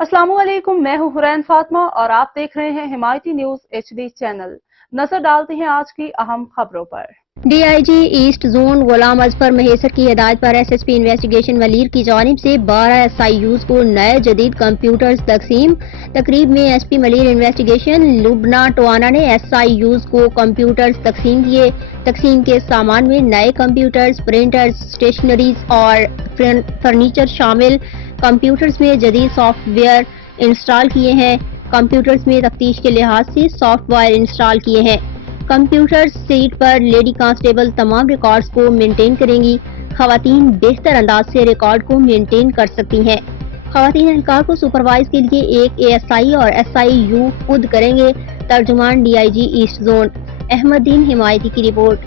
अस्सलाम वालेकुम, मैं हूं हुरैन फातिमा और आप देख रहे हैं हिमायती न्यूज HD चैनल। नजर डालते हैं आज की अहम खबरों पर। DIG ईस्ट जोन गुलाम अजफर महेसर की हिदायत पर SSP इन्वेस्टिगेशन वलीर की जानिब से 12 SIUs को नए जदीद कंप्यूटर्स तकसीम। तकरीब में SP वलीर इन्वेस्टिगेशन लुबना टवाना ने SIUs को कंप्यूटर्स तकसीम किए। तकसीम के सामान में नए कंप्यूटर्स, प्रिंटर्स, स्टेशनरीज और फर्नीचर शामिल। कंप्यूटर्स में जदीद सॉफ्टवेयर इंस्टॉल किए हैं। कंप्यूटर्स में तफ्तीश के लिहाज से सॉफ्टवेयर इंस्टॉल किए हैं। कंप्यूटर सीट पर लेडी कांस्टेबल तमाम रिकॉर्ड्स को मेंटेन करेंगी। खवातीन बेहतर अंदाज से रिकॉर्ड को मेंटेन कर सकती हैं। खवातीन एहलकार को सुपरवाइज के लिए एक ASI और SIU खुद करेंगे। तर्जुमान DIG ईस्ट जोन अहमदीन हिमायती की रिपोर्ट।